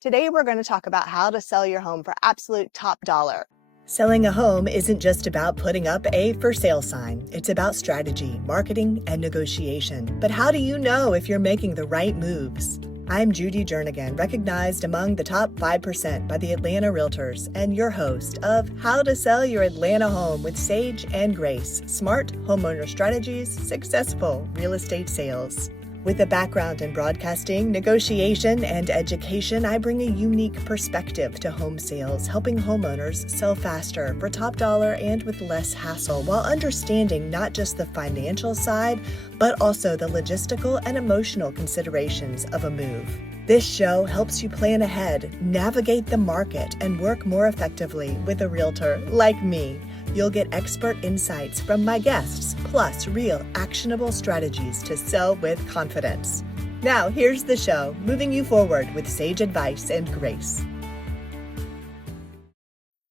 Today, we're going to talk about how to sell your home for absolute top dollar. Selling a home isn't just about putting up a for sale sign. It's about strategy, marketing, and negotiation. But how do you know if you're making the right moves? I'm Judy Jernigan, recognized among the top 5% by the Atlanta Realtors, and your host of How to Sell Your Atlanta Home with Sage+Grace, Smart Homeowner Strategies, Successful Real Estate Sales. With a background in broadcasting, negotiation, and education, I bring a unique perspective to home sales, helping homeowners sell faster for top dollar and with less hassle, while understanding not just the financial side, but also the logistical and emotional considerations of a move. This show helps you plan ahead, navigate the market, and work more effectively with a realtor like me. You'll get expert insights from my guests, plus real actionable strategies to sell with confidence. Now, here's the show, moving you forward with sage advice and grace.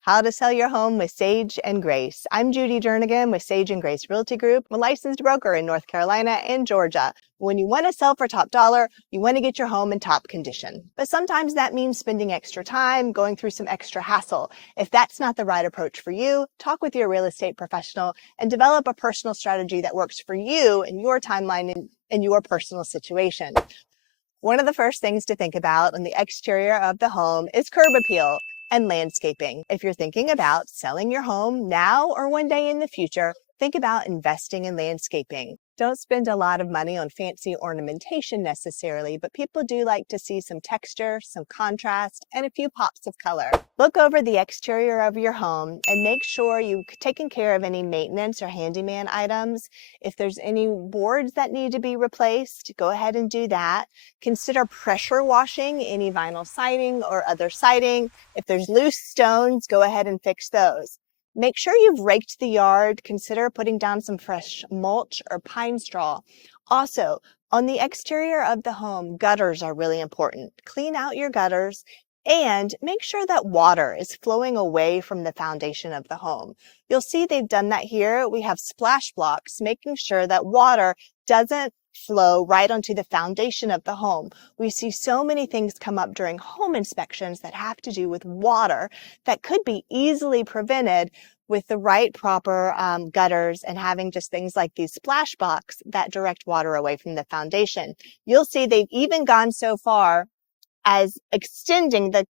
How to sell your home with Sage and Grace. I'm Judy Jernigan with Sage and Grace Realty Group. I'm a licensed broker in North Carolina and Georgia. When you want to sell for top dollar, you want to get your home in top condition. But sometimes that means spending extra time, going through some extra hassle. If that's not the right approach for you, talk with your real estate professional and develop a personal strategy that works for you and your timeline and your personal situation. One of the first things to think about on the exterior of the home is curb appeal and landscaping. If you're thinking about selling your home now or one day in the future, think about investing in landscaping. Don't spend a lot of money on fancy ornamentation necessarily, but people do like to see some texture, some contrast, and a few pops of color. Look over the exterior of your home and make sure you've taken care of any maintenance or handyman items. If there's any boards that need to be replaced, go ahead and do that. Consider pressure washing any vinyl siding or other siding. If there's loose stones, go ahead and fix those. Make sure you've raked the yard. Consider putting down some fresh mulch or pine straw. Also, on the exterior of the home, gutters are really important. Clean out your gutters and make sure that water is flowing away from the foundation of the home. You'll see they've done that here. We have splash blocks, making sure that water doesn't flow right onto the foundation of the home. We see so many things come up during home inspections that have to do with water that could be easily prevented with the right proper gutters and having just things like these splash blocks that direct water away from the foundation. You'll see they've even gone so far as extending the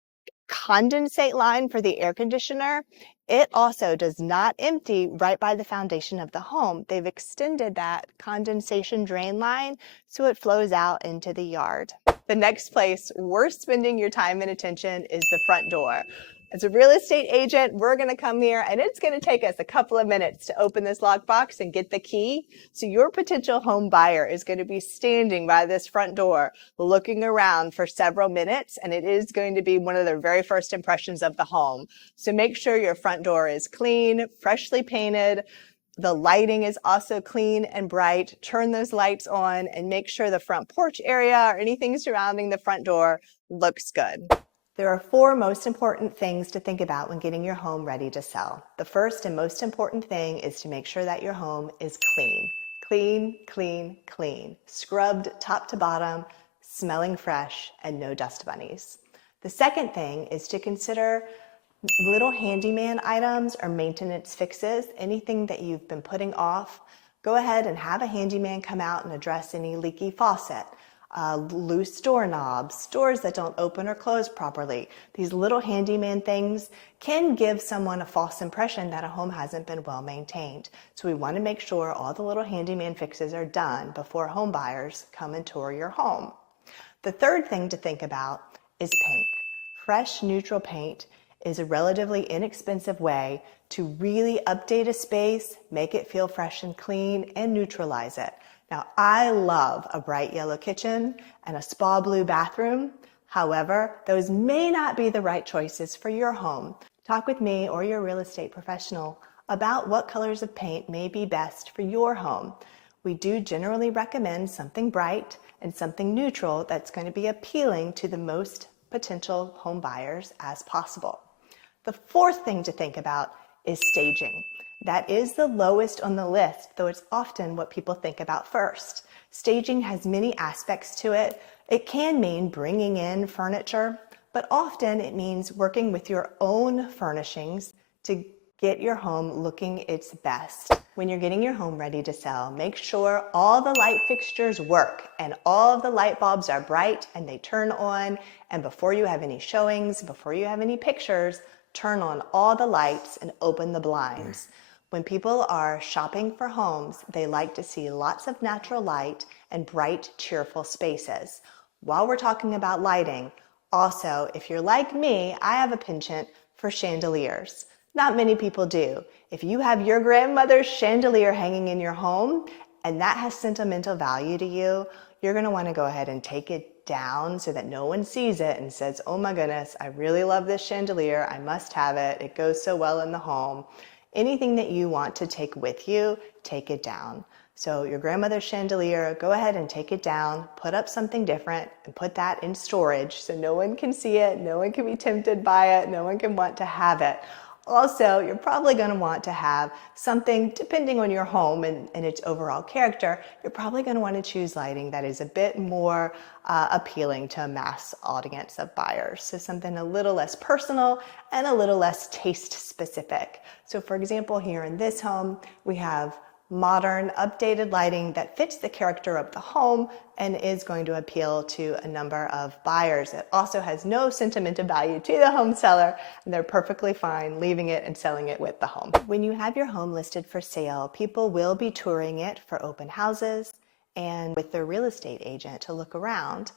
condensate line for the air conditioner. It also does not empty right by the foundation of the home. They've extended that condensation drain line so it flows out into the yard. The next place worth spending your time and attention is the front door. As a real estate agent, we're going to come here and it's going to take us a couple of minutes to open this lockbox and get the key. So your potential home buyer is going to be standing by this front door looking around for several minutes, and it is going to be one of their very first impressions of the home. So make sure your front door is clean, freshly painted. The lighting is also clean and bright. Turn those lights on and make sure the front porch area or anything surrounding the front door looks good. There are 4 most important things to think about when getting your home ready to sell. The first and most important thing is to make sure that your home is clean. Clean, clean, clean. Scrubbed top to bottom, smelling fresh, and no dust bunnies. The second thing is to consider little handyman items or maintenance fixes, anything that you've been putting off. Go ahead and have a handyman come out and address any leaky faucet. Loose doorknobs, doors that don't open or close properly. These little handyman things can give someone a false impression that a home hasn't been well maintained. So we want to make sure all the little handyman fixes are done before home buyers come and tour your home. The third thing to think about is paint. Fresh, neutral paint is a relatively inexpensive way to really update a space, make it feel fresh and clean, and neutralize it. Now, I love a bright yellow kitchen and a spa blue bathroom. However, those may not be the right choices for your home. Talk with me or your real estate professional about what colors of paint may be best for your home. We do generally recommend something bright and something neutral that's going to be appealing to the most potential home buyers as possible. The fourth thing to think about is staging. That is the lowest on the list, though it's often what people think about first. Staging has many aspects to it. It can mean bringing in furniture, but often it means working with your own furnishings to get your home looking its best. When you're getting your home ready to sell, make sure all the light fixtures work and all of the light bulbs are bright and they turn on. And before you have any showings, before you have any pictures, turn on all the lights and open the blinds. When people are shopping for homes, they like to see lots of natural light and bright, cheerful spaces. While we're talking about lighting, also, if you're like me, I have a penchant for chandeliers. Not many people do. If you have your grandmother's chandelier hanging in your home and that has sentimental value to you, you're going to want to go ahead and take it down so that no one sees it and says, oh my goodness, I really love this chandelier. I must have it. It goes so well in the home. Anything that you want to take with you, take it down. So your grandmother's chandelier, go ahead and take it down, put up something different and put that in storage so no one can see it, no one can be tempted by it, no one can want to have it. Also, you're probably going to want to have something, depending on your home and its overall character, you're probably going to want to choose lighting that is a bit more appealing to a mass audience of buyers. So something a little less personal and a little less taste specific. So for example, here in this home, we have modern, updated lighting that fits the character of the home and is going to appeal to a number of buyers. It also has no sentimental value to the home seller, and they're perfectly fine leaving it and selling it with the home. When you have your home listed for sale, people will be touring it for open houses and with their real estate agent to look around.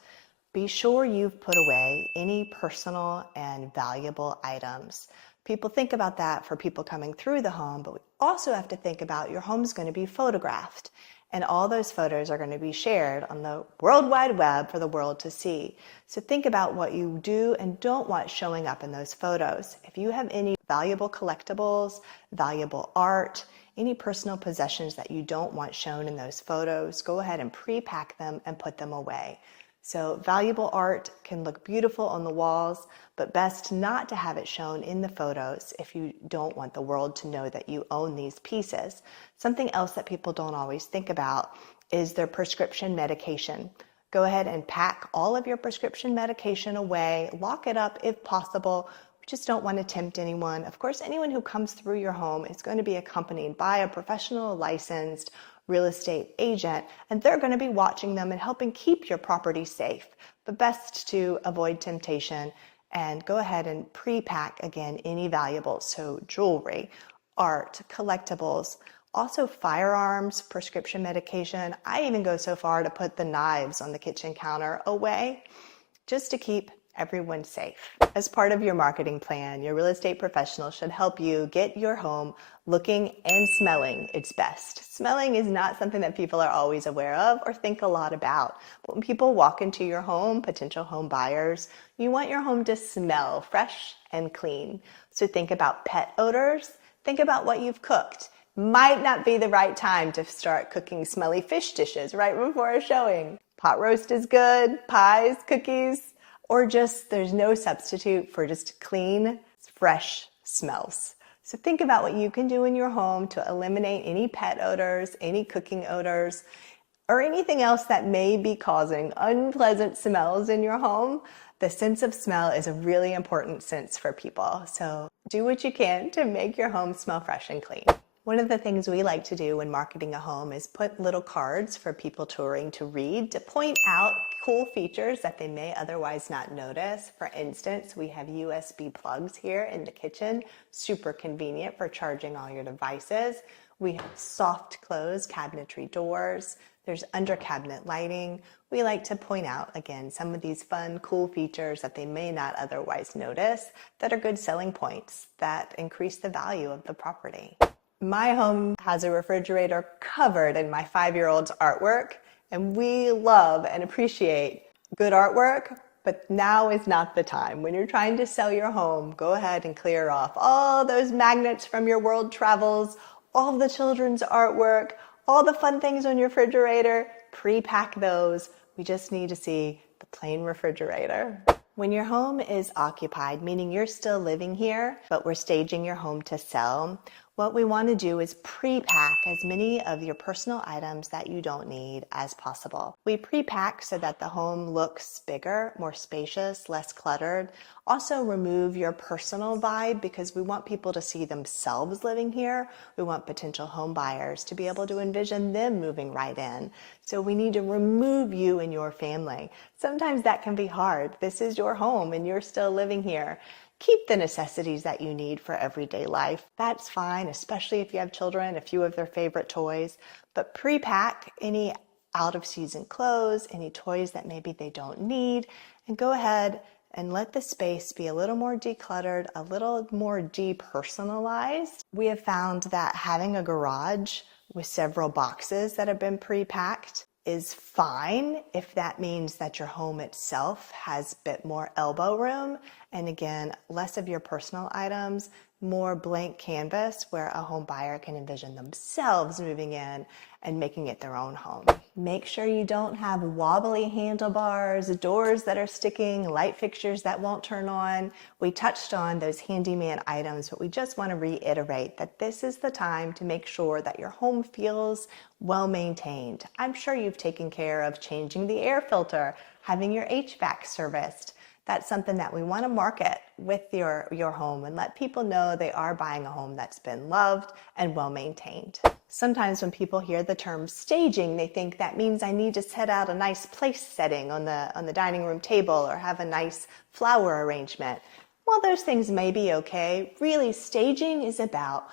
Be sure you've put away any personal and valuable items. People think about that for people coming through the home, but we also have to think about your home's going to be photographed, and all those photos are going to be shared on the World Wide Web for the world to see. So think about what you do and don't want showing up in those photos. If you have any valuable collectibles, valuable art, any personal possessions that you don't want shown in those photos, go ahead and pre-pack them and put them away. So valuable art can look beautiful on the walls, but best not to have it shown in the photos if you don't want the world to know that you own these pieces. Something else that people don't always think about is their prescription medication. Go ahead and pack all of your prescription medication away, lock it up if possible. We just don't want to tempt anyone. Of course, anyone who comes through your home is going to be accompanied by a professional licensed real estate agent, and they're going to be watching them and helping keep your property safe. But best to avoid temptation and go ahead and pre-pack again any valuables, so jewelry, art, collectibles, also firearms, prescription medication. I even go so far to put the knives on the kitchen counter away just to keep everyone safe. As part of your marketing plan, your real estate professional should help you get your home looking and smelling its best. Smelling is not something that people are always aware of or think a lot about. But when people walk into your home, potential home buyers, you want your home to smell fresh and clean. So think about pet odors. Think about what you've cooked. Might not be the right time to start cooking smelly fish dishes right before a showing. Pot roast is good, pies, cookies, or just there's no substitute for just clean, fresh smells. So think about what you can do in your home to eliminate any pet odors, any cooking odors, or anything else that may be causing unpleasant smells in your home. The sense of smell is a really important sense for people. So do what you can to make your home smell fresh and clean. One of the things we like to do when marketing a home is put little cards for people touring to read to point out cool features that they may otherwise not notice. For instance, we have USB plugs here in the kitchen, super convenient for charging all your devices. We have soft close cabinetry doors. There's under cabinet lighting. We like to point out, again, some of these fun, cool features that they may not otherwise notice that are good selling points that increase the value of the property. My home has a refrigerator covered in my 5-year-old's artwork, and we love and appreciate good artwork, but now is not the time. When you're trying to sell your home, go ahead and clear off all those magnets from your world travels, all the children's artwork, all the fun things on your refrigerator, pre-pack those. We just need to see the plain refrigerator. When your home is occupied, meaning you're still living here, but we're staging your home to sell, What we want to do is pre-pack as many of your personal items that you don't need as possible. We pre-pack so that the home looks bigger, more spacious, less cluttered. Also remove your personal vibe because we want people to see themselves living here. We want potential home buyers to be able to envision them moving right in. So we need to remove you and your family. Sometimes that can be hard. This is your home and you're still living here. Keep the necessities that you need for everyday life. That's fine, especially if you have children, a few of their favorite toys. But pre-pack any out-of-season clothes, any toys that maybe they don't need, and go ahead and let the space be a little more decluttered, a little more depersonalized. We have found that having a garage with several boxes that have been pre-packed is fine if that means that your home itself has a bit more elbow room, and again, less of your personal items, more blank canvas where a home buyer can envision themselves moving in and making it their own home. Make sure you don't have wobbly handlebars, doors that are sticking, light fixtures that won't turn on. We touched on those handyman items, but we just want to reiterate that this is the time to make sure that your home feels well maintained. I'm sure you've taken care of changing the air filter, having your HVAC serviced. That's something that we want to market with your home and let people know they are buying a home that's been loved and well maintained. Sometimes when people hear the term staging, they think that means I need to set out a nice place setting on the dining room table or have a nice flower arrangement. While those things may be okay, really staging is about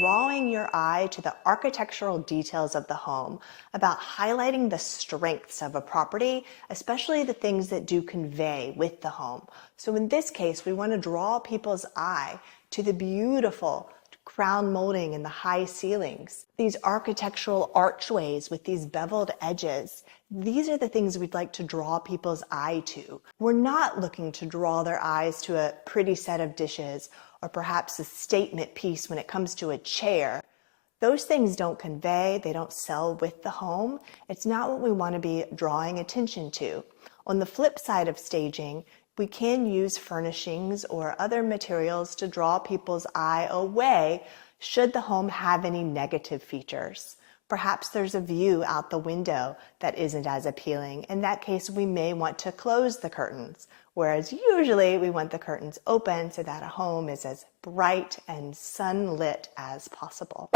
drawing your eye to the architectural details of the home, about highlighting the strengths of a property, especially the things that do convey with the home. So in this case, we want to draw people's eye to the beautiful crown molding and the high ceilings, these architectural archways with these beveled edges. These are the things we'd like to draw people's eye to. We're not looking to draw their eyes to a pretty set of dishes or perhaps a statement piece when it comes to a chair. Those things don't convey, they don't sell with the home. It's not what we want to be drawing attention to. On the flip side of staging, we can use furnishings or other materials to draw people's eye away should the home have any negative features. Perhaps there's a view out the window that isn't as appealing. In that case, we may want to close the curtains, whereas usually we want the curtains open so that a home is as bright and sunlit as possible.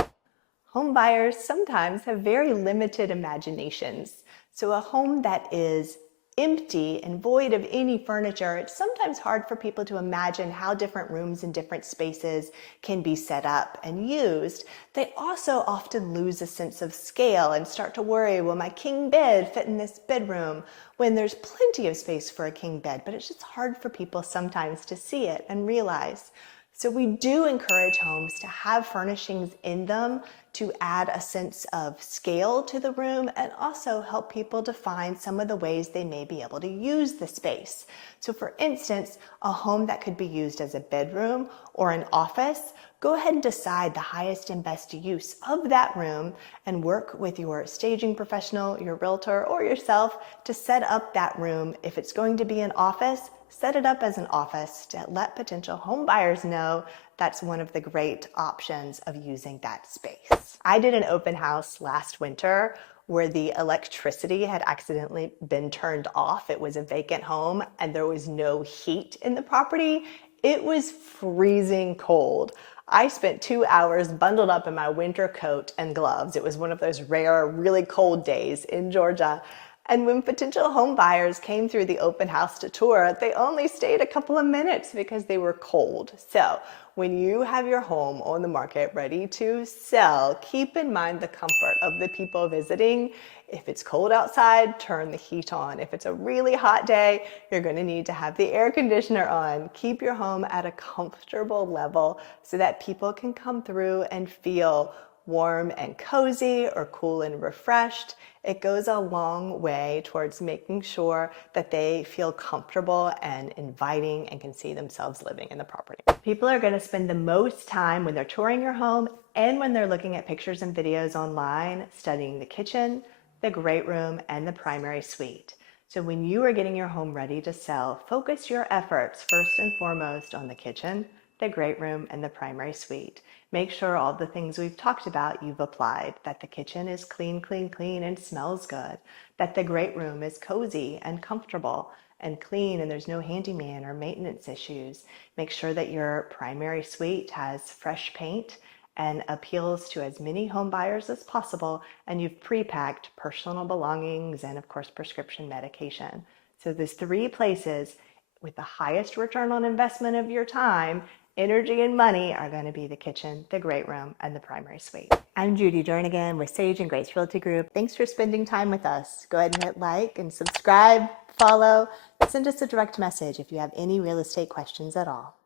Home buyers sometimes have very limited imaginations. So a home that is empty and void of any furniture, it's sometimes hard for people to imagine how different rooms and different spaces can be set up and used. They also often lose a sense of scale and start to worry, will my king bed fit in this bedroom? When there's plenty of space for a king bed, but it's just hard for people sometimes to see it and realize. So we do encourage homes to have furnishings in them to add a sense of scale to the room and also help people define some of the ways they may be able to use the space. So for instance, a home that could be used as a bedroom or an office, go ahead and decide the highest and best use of that room and work with your staging professional, your realtor, or yourself to set up that room. If it's going to be an office, set it up as an office to let potential home buyers know that's one of the great options of using that space. I did an open house last winter where the electricity had accidentally been turned off. It was a vacant home and there was no heat in the property. It was freezing cold. I spent 2 hours bundled up in my winter coat and gloves. It was one of those rare, really cold days in Georgia. And when potential home buyers came through the open house to tour, they only stayed a couple of minutes because they were cold. So when you have your home on the market ready to sell, keep in mind the comfort of the people visiting. If it's cold outside, turn the heat on. If it's a really hot day, you're going to need to have the air conditioner on. Keep your home at a comfortable level so that people can come through and feel warm and cozy or cool and refreshed. It goes a long way towards making sure that they feel comfortable and inviting and can see themselves living in the property. People are going to spend the most time when they're touring your home and when they're looking at pictures and videos online, studying the kitchen, the great room, and the primary suite. So when you are getting your home ready to sell, focus your efforts first and foremost on the kitchen, the great room, and the primary suite. Make sure all the things we've talked about you've applied, that the kitchen is clean, clean, clean and smells good, that the great room is cozy and comfortable and clean and there's no handyman or maintenance issues. Make sure that your primary suite has fresh paint and appeals to as many home buyers as possible, and you've pre-packed personal belongings and of course prescription medication. So there's 3 places with the highest return on investment of your time, energy, and money are going to be the kitchen, the great room, and the primary suite. I'm Judy Jernigan with Sage+Grace Realty Group. Thanks for spending time with us. Go ahead and hit like and subscribe, follow, send us a direct message if you have any real estate questions at all.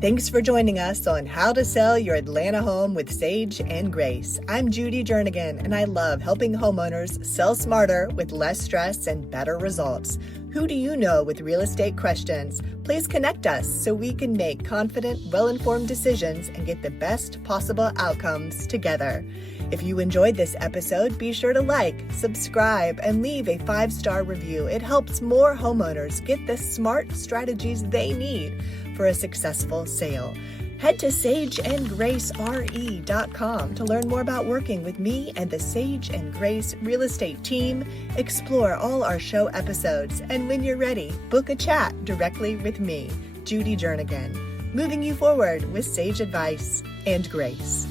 Thanks for joining us on How to Sell Your Atlanta Home with Sage and Grace. I'm Judy Jernigan, and I love helping homeowners sell smarter with less stress and better results. Who do you know with real estate questions? Please connect us so we can make confident, well-informed decisions and get the best possible outcomes together. If you enjoyed this episode, be sure to like, subscribe, and leave a 5-star review. It helps more homeowners get the smart strategies they need for a successful sale. Head to sageandgracere.com to learn more about working with me and the Sage and Grace real estate team. Explore all our show episodes, and when you're ready, book a chat directly with me, Judy Jernigan, moving you forward with sage advice and grace.